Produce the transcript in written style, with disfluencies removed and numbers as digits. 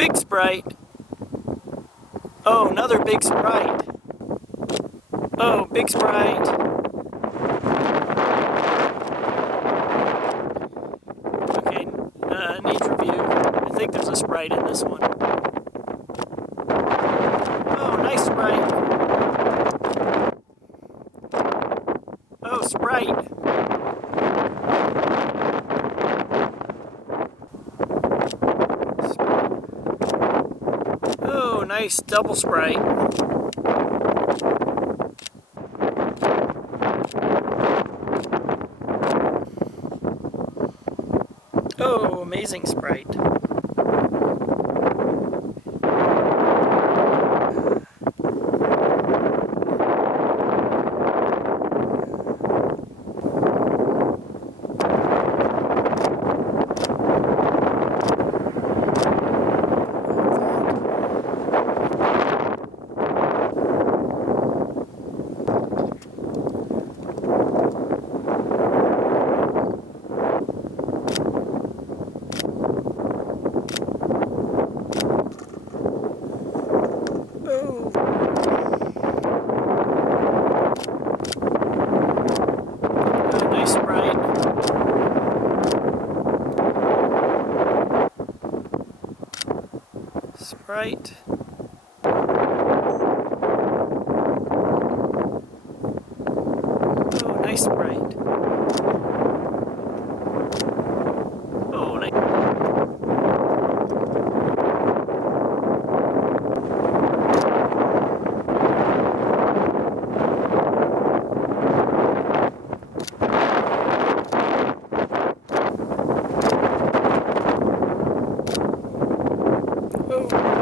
big Sprite. Oh, another big Sprite. Oh, big Sprite. Okay, needs review. I think there's a Sprite in this one. Oh, nice Sprite. Oh, Sprite. Oh, nice double Sprite. Oh, amazing Sprite. Oh. Oh, nice Sprite. Sprite. Oh, nice Sprite. Oh, nice. Oh.